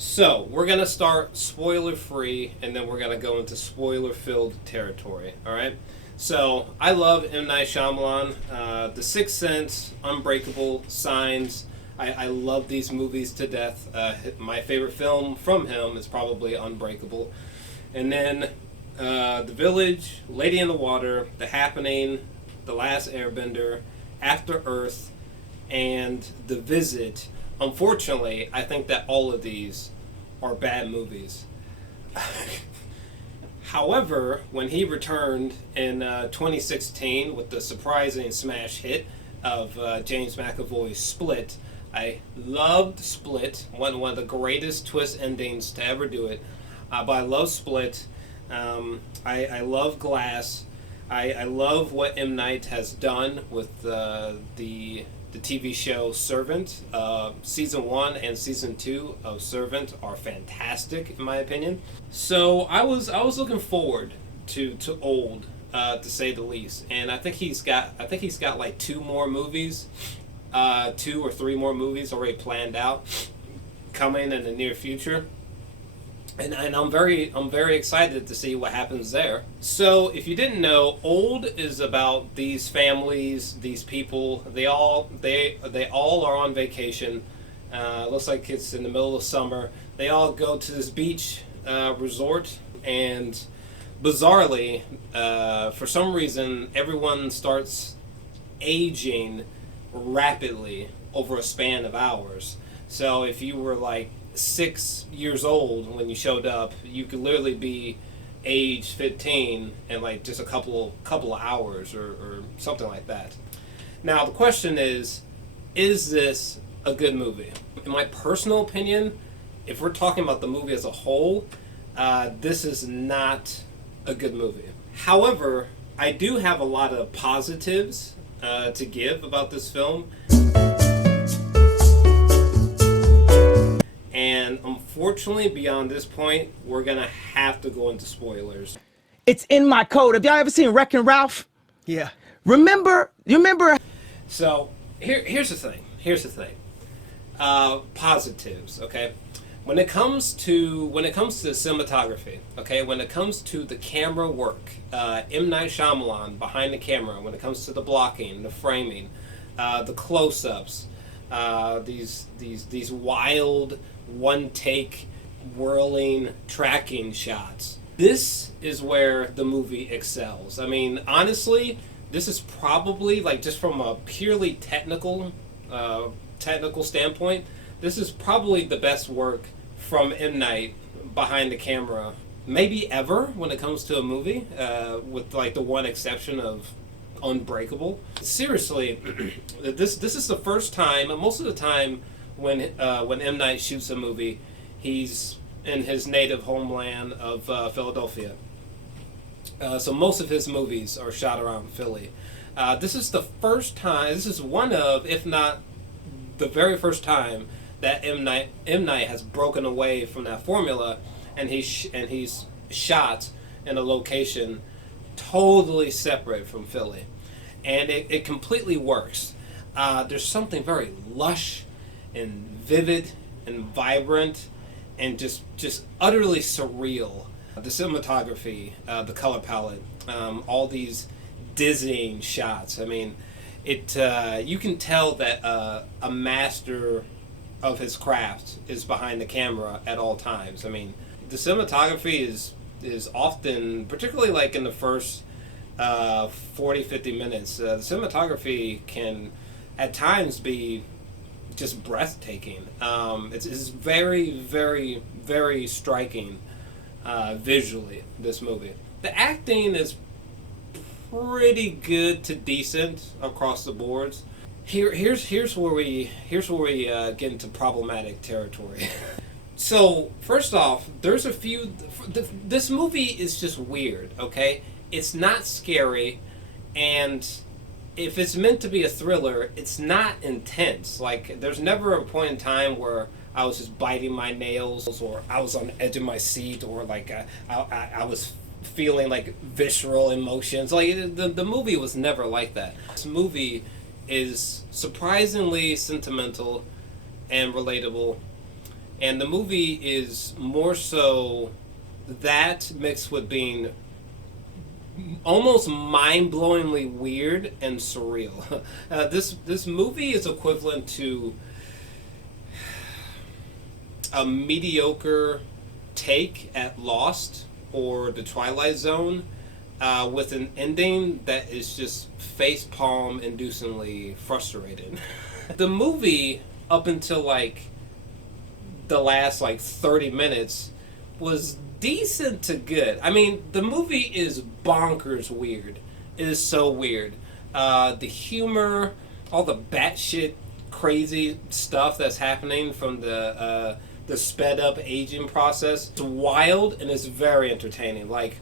So, we're going to start spoiler-free, and then we're going to go into spoiler-filled territory, alright? So, I love M. Night Shyamalan. The Sixth Sense, Unbreakable, Signs. I love these movies to death. My favorite film from him is probably Unbreakable. And then The Village, Lady in the Water, The Happening, The Last Airbender, After Earth, and The Visit. Unfortunately, I think that all of these are bad movies. However, when he returned in 2016 with the surprising smash hit of James McAvoy's Split, I loved Split, one of the greatest twist endings to ever do it. But I love Split. I love Glass. I love what M. Night has done with the TV show Servant. Season 1 and Season 2 of Servant are fantastic, in my opinion. So I was looking forward to Old, to say the least. And I think he's got like 2 more movies, 2 or 3 more movies already planned out, coming in the near future. And I'm very excited to see what happens there. So if you didn't know, Old is about these families, these people. They all are on vacation. Looks like it's in the middle of summer. They all go to this beach resort, and bizarrely, for some reason, everyone starts aging rapidly over a span of hours. So if you were like 6 years old when you showed up, you could literally be age 15 in like just a couple of hours or something like that. Now the question is this a good movie? In my personal opinion, if we're talking about the movie as a whole, this is not a good movie. However, I do have a lot of positives to give about this film. And unfortunately, beyond this point, we're going to have to go into spoilers. It's in my code. Have y'all ever seen Wreck-It Ralph? Yeah. Remember? So, here's the thing. Positives, okay? When it comes to cinematography, okay, when it comes to the camera work, M. Night Shyamalan behind the camera, when it comes to the blocking, the framing, the close-ups, these wild one-take whirling tracking shots. This is where the movie excels. I mean, honestly, this is probably, like, just from a purely technical standpoint, this is probably the best work from M. Night behind the camera, maybe ever, when it comes to a movie, with like the one exception of Unbreakable. Seriously, this is the first time, and most of the time when M. Night shoots a movie, he's in his native homeland of Philadelphia. So most of his movies are shot around Philly. This is the first time, this is one of, if not the very first time, that M. Night has broken away from that formula, and he's shot in a location totally separate from Philly, and it completely works. There's something very lush and vivid and vibrant and just utterly surreal. The cinematography, the color palette, all these dizzying shots. I mean, you can tell that a master of his craft is behind the camera at all times. I mean, the cinematography is often, particularly like in the first 40-50 minutes, the cinematography can at times be just breathtaking. It's very, very, very striking visually, this movie. The acting is pretty good to decent across the boards. Here's where we get into problematic territory. So first off, there's a few. This movie is just weird. Okay, it's not scary, and if it's meant to be a thriller, it's not intense. Like, there's never a point in time where I was just biting my nails, or I was on the edge of my seat, or like I was feeling like visceral emotions. Like, the movie was never like that. This movie is surprisingly sentimental and relatable, And the movie is more so that mixed with being almost mind-blowingly weird and surreal. This movie is equivalent to a mediocre take at Lost or The Twilight Zone, with an ending that is just facepalm inducingly frustrating. The movie, up until like the last like 30 minutes, was decent to good. I mean, the movie is bonkers weird. It is so weird. The humor, all the batshit crazy stuff that's happening from the sped up aging process. It's wild and it's very entertaining. Like,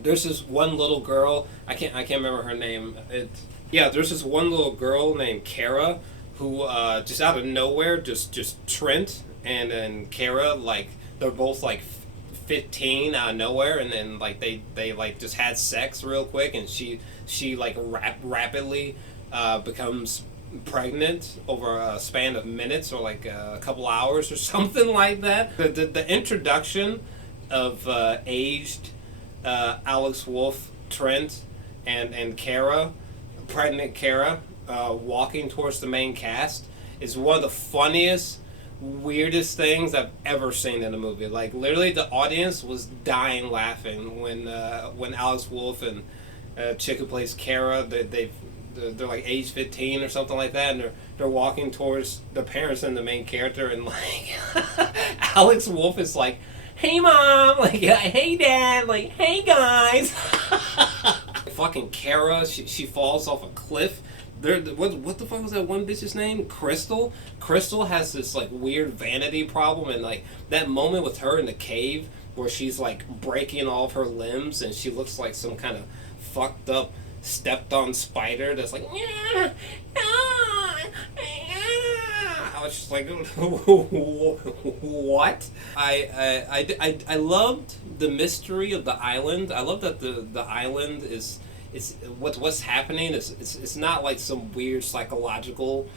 there's this one little girl. I can't remember her name. There's this one little girl named Kara who just out of nowhere, just Trent and Kara, like, they're both like 15 out of nowhere, and then like they like just had sex real quick, and she like rapidly becomes pregnant over a span of minutes or like a couple hours or something like that. The introduction of aged Alex Wolff, Trent, and Kara, pregnant Kara, walking towards the main cast is one of the funniest, weirdest things I've ever seen in a movie. Like, literally the audience was dying laughing when Alex Wolff and chick who plays Kara, they're like age 15 or something like that, and they're walking towards the parents and the main character, and like Alex Wolff is like, "Hey mom," like, "Hey dad," like, "Hey guys." Fucking Kara, she falls off a cliff. What the fuck was that one bitch's name? Crystal? Crystal has this like weird vanity problem, and like that moment with her in the cave where she's like breaking all of her limbs and she looks like some kind of fucked up stepped on spider that's like, yeah, I was just like, what? I loved the mystery of the island. I love that the island is, it's what's happening. It's not like some weird psychological,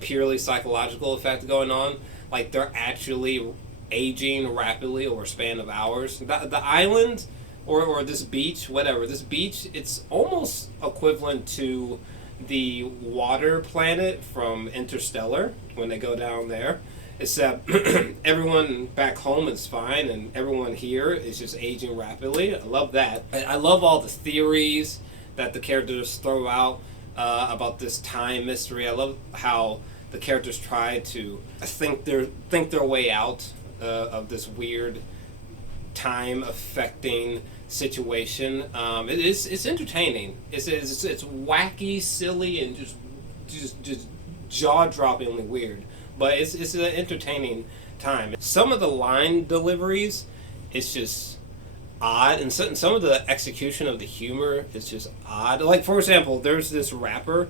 purely psychological effect going on. Like, they're actually aging rapidly over a span of hours. The island, or this beach, whatever. This beach, it's almost equivalent to the water planet from Interstellar when they go down there. Except everyone back home is fine, and everyone here is just aging rapidly. I love that. I love all the theories that the characters throw out about this time mystery. I love how the characters try to think their way out of this weird time affecting situation. It's entertaining. It's wacky, silly, and just jaw-droppingly weird. But it's an entertaining time. Some of the line deliveries, it's just odd, and some of the execution of the humor is just odd. Like, for example, there's this rapper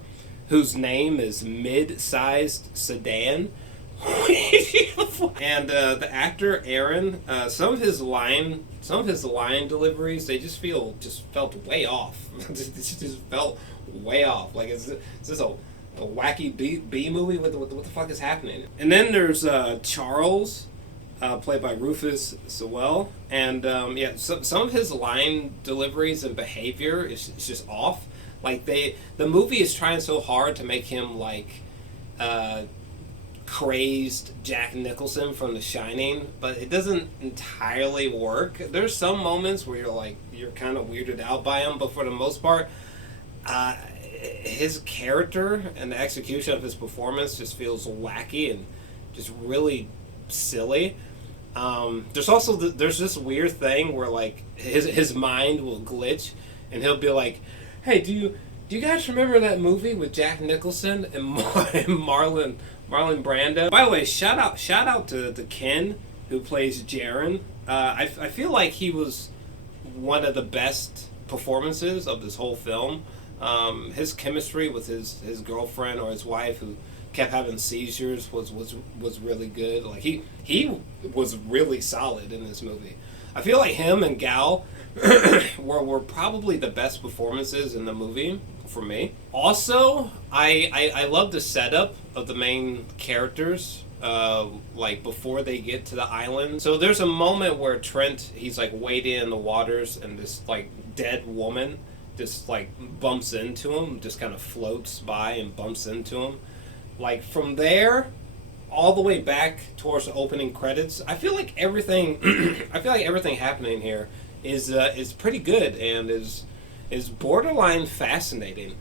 whose name is Mid-Sized Sedan. And the actor Aaron, some of his line deliveries, they just felt way off. just felt way off. Like, it's just a wacky B movie. What the fuck is happening? And then there's Charles, played by Rufus Sewell, and some of his line deliveries and behavior is just off. Like, the movie is trying so hard to make him like crazed Jack Nicholson from The Shining, but it doesn't entirely work. There's some moments where you're kind of weirded out by him, but for the most part, his character and the execution of his performance just feels wacky and just really silly. There's also there's this weird thing where like his mind will glitch, and he'll be like, "Hey, do you guys remember that movie with Jack Nicholson and Marlon Brando?" By the way, shout out to Ken, who plays Jaren. I feel like he was one of the best performances of this whole film. His chemistry with his girlfriend or his wife, who kept having seizures, was really good. Like, he was really solid in this movie. I feel like him and Gael were probably the best performances in the movie for me. Also, I love the setup of the main characters like before they get to the island. So there's a moment where Trent, he's like wading in the waters, and this like dead woman just like bumps into him, just kind of floats by and bumps into him. Like from there all the way back towards the opening credits, I feel like everything happening here is pretty good and is borderline fascinating.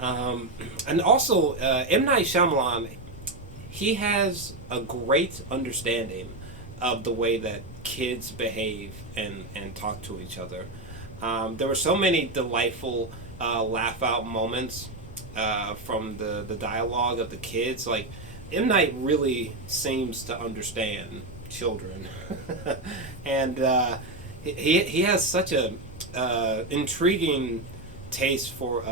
And also M. Night Shyamalan, he has a great understanding of the way that kids behave and talk to each other. There were so many delightful laugh out moments from the dialogue of the kids. Like, M. Night really seems to understand children. And he has such a intriguing taste for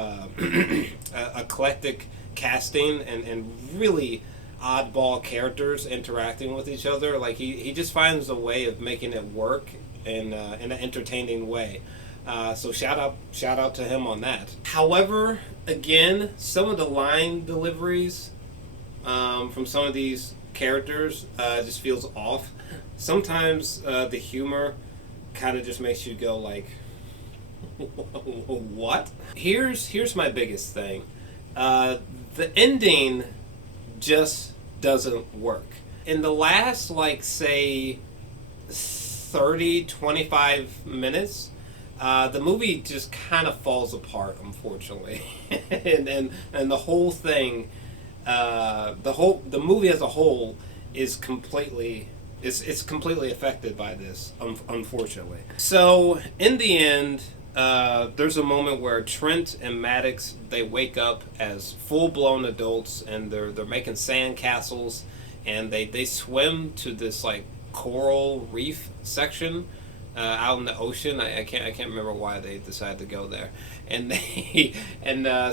eclectic casting and really oddball characters interacting with each other. Like he just finds a way of making it work in an entertaining way. So shout out to him on that. However, again, some of the line deliveries from some of these characters just feels off. Sometimes the humor kind of just makes you go like, what? Here's my biggest thing. The ending just doesn't work. In the last, like, say 30-25 minutes, the movie just kind of falls apart, unfortunately. and the whole thing, the movie as a whole is completely affected by this, unfortunately. So in the end, there's a moment where Trent and Maddox, they wake up as full-blown adults, and they're making sandcastles, and they swim to this like coral reef section out in the ocean. I can't remember why they decided to go there, and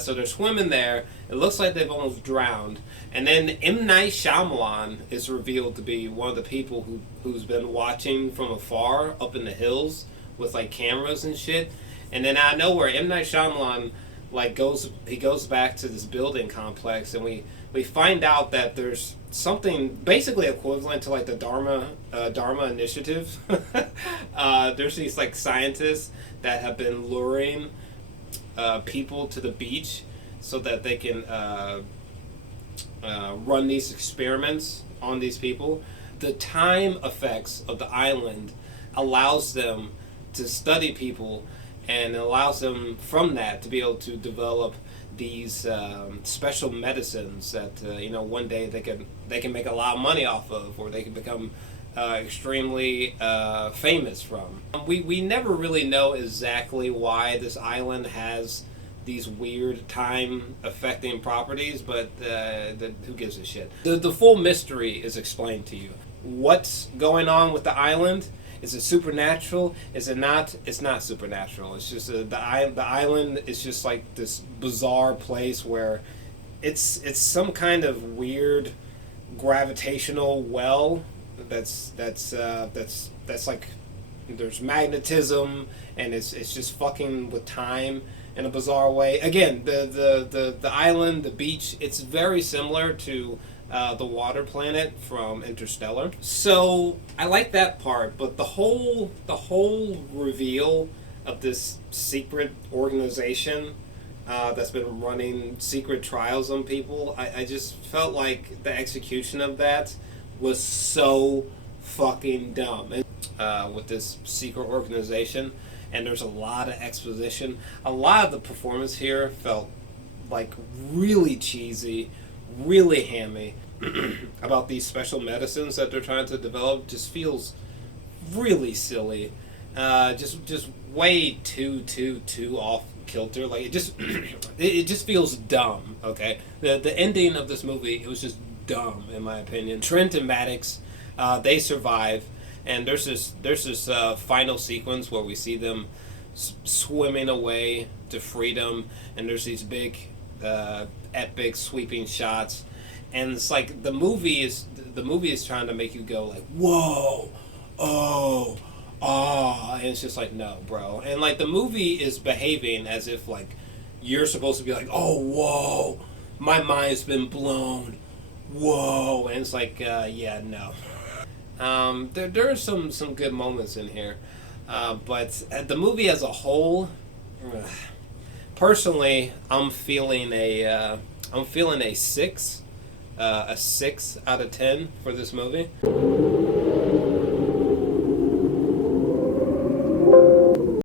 so they're swimming there. It looks like they've almost drowned, and then M. Night Shyamalan is revealed to be one of the people who's been watching from afar up in the hills with like cameras and shit. And then out of nowhere, M. Night Shyamalan goes back to this building complex, and we find out that there's something basically equivalent to like the Dharma Initiative. There's these like scientists that have been luring people to the beach so that they can run these experiments on these people. The time effects of the island allows them to study people, and it allows them from that to be able to develop these special medicines that one day they can make a lot of money off of, or they can become extremely famous from. We never really know exactly why this island has these weird time affecting properties, but who gives a shit? The full mystery is explained to you. What's going on with the island? Is it supernatural? Is it not? It's not supernatural. It's just the island is just like this bizarre place where it's some kind of weird gravitational well that's like there's magnetism, and it's just fucking with time in a bizarre way. Again, the island, the beach, it's very similar to the water planet from Interstellar. So I like that part, but the whole reveal of this secret organization that's been running secret trials on people, I just felt like the execution of that was so fucking dumb. And, with this secret organization, and there's a lot of exposition. A lot of the performance here felt like really cheesy, really hammy. About these special medicines that they're trying to develop just feels really silly. Just way too off kilter. Like it just feels dumb. Okay, the ending of this movie, it was just dumb in my opinion. Trent and Maddox, they survive, and there's this final sequence where we see them swimming away to freedom, and there's these big epic sweeping shots. And it's like the movie is trying to make you go like, whoa, oh, ah, and it's just like, no, bro. And like the movie is behaving as if like you're supposed to be like, oh, whoa, my mind's been blown, whoa, and it's like, yeah, no. There are some good moments in here, but the movie as a whole, personally, I'm feeling a 6 out of 10 for this movie.